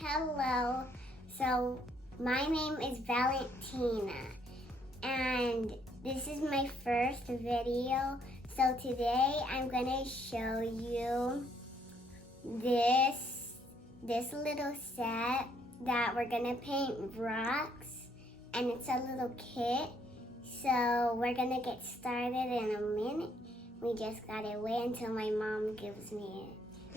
Hello, so my name is Valentina and this is my first video. So today I'm gonna show you this little set that we're gonna paint rocks, and it's a little kit. So we're gonna get started in a minute. We just gotta wait until my mom gives me it.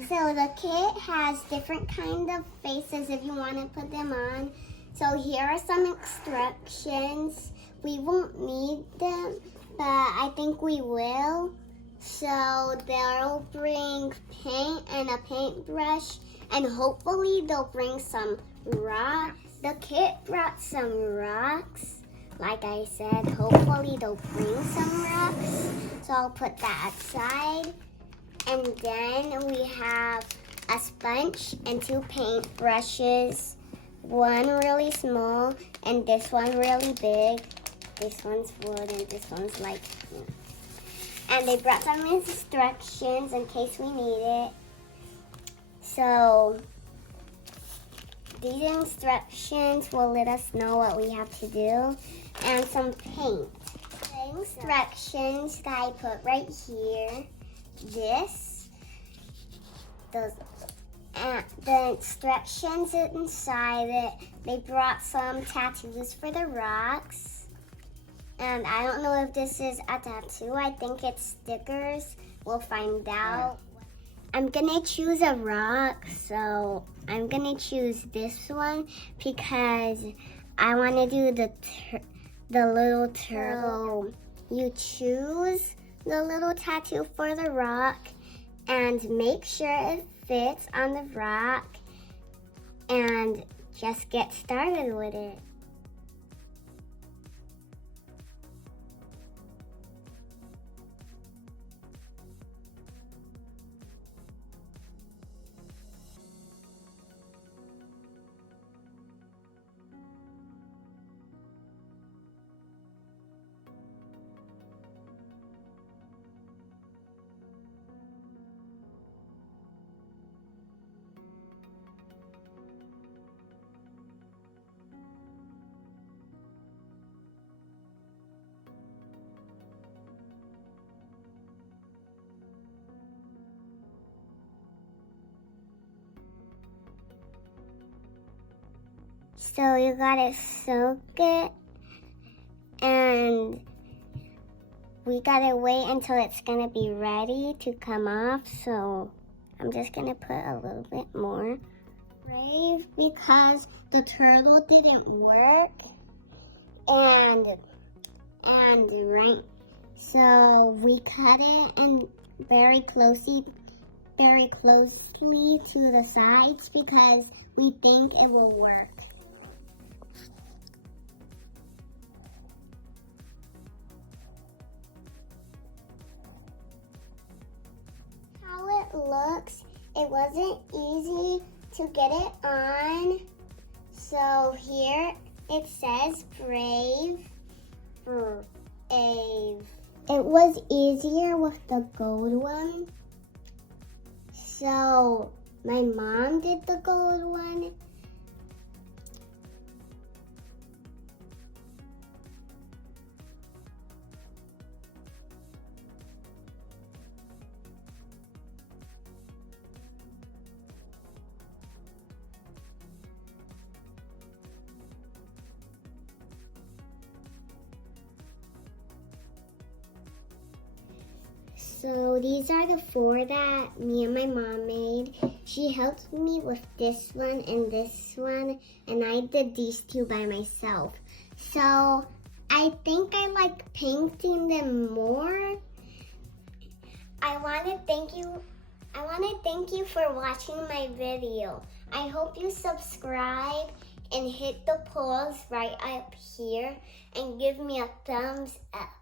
So the kit has different kind of faces if you want to put them on. So here are some instructions. We won't need them, but I think we will. So they'll bring paint and a paintbrush, and hopefully they'll bring some rocks. The kit brought some rocks. Like I said, hopefully they'll bring some rocks. So I'll put that aside. And then we have a sponge and 2 paint brushes. One really small and this one really big. This one's wood and this one's like, and they brought some instructions in case we need it. So these instructions will let us know what we have to do, and some paint. The instructions that I put right here. The instructions inside it, they brought some tattoos for the rocks. And I don't know if this is a tattoo. I think it's stickers. We'll find out. I'm gonna choose a rock, so I'm gonna choose this one because I wanna do the little turtle. You choose the little tattoo for the rock and make sure it fits on the rock and just get started with it. So you gotta soak it, and we gotta wait until it's gonna be ready to come off. So I'm just gonna put a little bit more. Brave, because the turtle didn't work, and right. So we cut it and very closely to the sides because we think it will work. How it looks, it wasn't easy to get it on. So here it says brave. It was easier with the gold one. So my mom did the gold one. So these are the 4 that me and my mom made. She helped me with this one, and I did these 2 by myself. So I think I like painting them more. I want to thank you for watching my video. I hope you subscribe and hit the pause right up here and give me a thumbs up.